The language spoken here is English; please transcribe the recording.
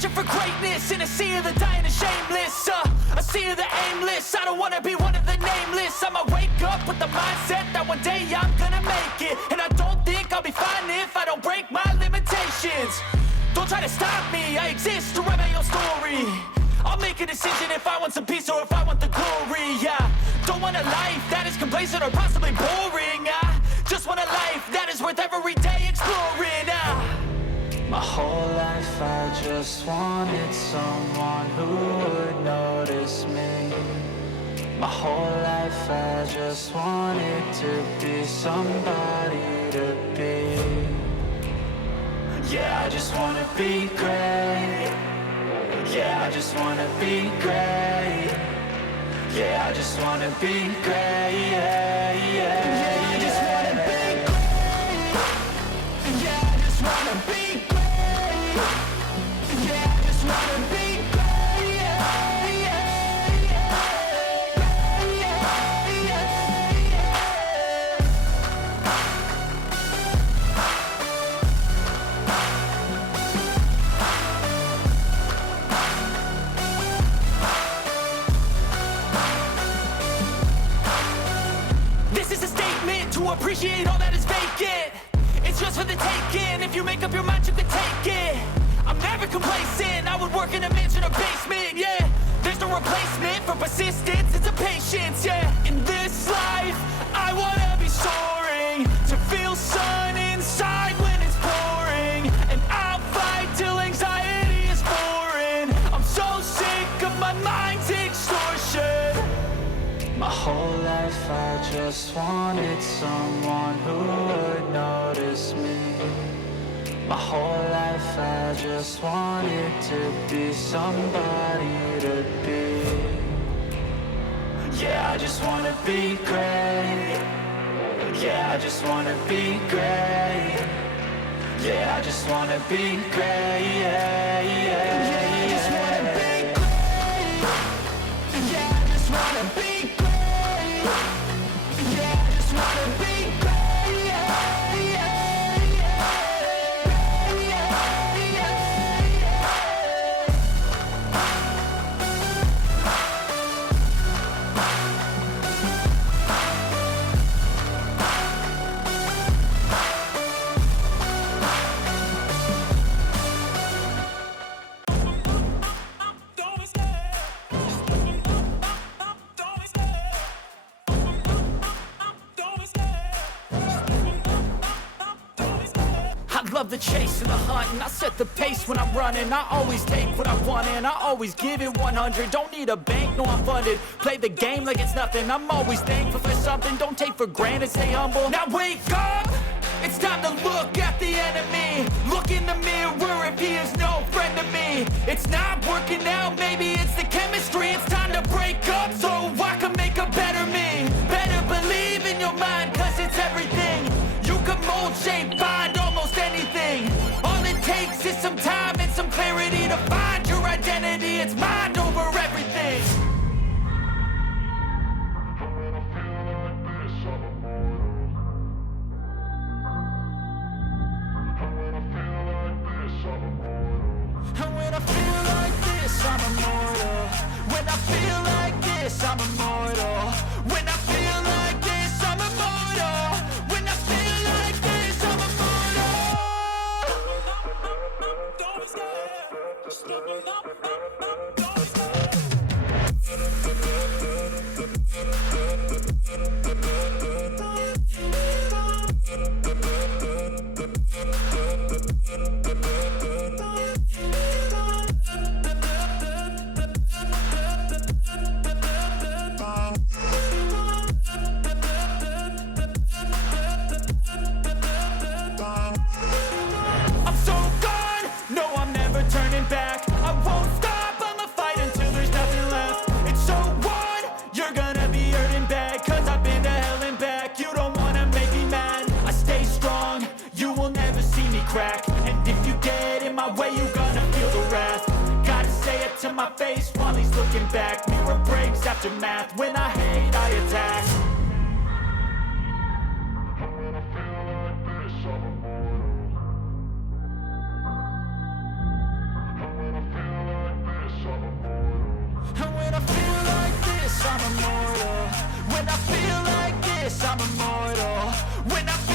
searching for greatness in a sea of the dying and shameless, a sea of the aimless. I don't wanna be one of the nameless. I'ma wake up with the mindset that one day I'm gonna make it, and I don't think I'll be fine if I don't break my limitations. Don't try to stop me, I exist to write my own story. I'll make a decision if I want some peace or if I want the glory. Yeah, don't want a life that is complacent or possibly boring. I just want a life that is worth every day exploring. My whole life I just wanted someone who would notice me. My whole life I just wanted to be somebody to be. Yeah, I just wanna be great. Yeah, I just wanna be great. Yeah, I just wanna be great. Yeah, yeah, I just wanna be great. Yeah, I just wanna be great. Yeah, I just wanna be great. Yeah, yeah, This is a statement to appreciate all that is vacant. It's just for the taking. If you make up your mind, you can take it. I'm never complacent. I would work in a mansion or basement. Yeah, there's no replacement for persistence. It's a patience. Yeah, in this life, I wanna be soaring, to feel sun inside when it's pouring, and I'll fight till anxiety is foreign. I'm so sick of my mind's extortion. My whole life I just wanted someone who would notice me. My whole life I just wanted to be somebody to be. Yeah, I just wanna be great. Yeah, I just wanna be great. Yeah, I just wanna be great. Yeah, yeah, yeah, I just wanna be great. Yeah, I just wanna be great. Yeah, I just wanna be great. Yeah, yeah, Love the chase and the hunt, and I set the pace when I'm running. I always take what I want and I always give it 100. Don't need a bank, no I'm funded. Play the game like it's nothing. I'm always thankful for something. Don't take for granted, stay humble. Now wake up! It's time to look at the enemy. Look in the mirror if he is no friend to me. It's not working out, maybe it's the chemistry. It's time to break up so I can make a better me. Better believe in your mind, cause it's everything. You can mold, shape, find almost anything. All it takes is some time and some clarity to find your identity. It's mind over everything. And when I feel like this, I'm immortal. When I feel like this, I'm immortal. When I feel like this, I'm immortal. When I feel like this, I'm immortal. Don't be scared. Just look up. Don't be scared. I'm so gone, no I'm never turning back. I won't stop, I'ma fight until there's nothing left. It's so on, you're gonna be hurting bad, cause I've been to hell and back. You don't wanna make me mad, I stay strong, you will never see me crack. And if you get in my way, you're gonna feel the wrath. Gotta say it to my face while he's looking back. Mirror breaks after math, when I hate I attack. When I feel I'm immortal. When I feel like this, I'm immortal. When I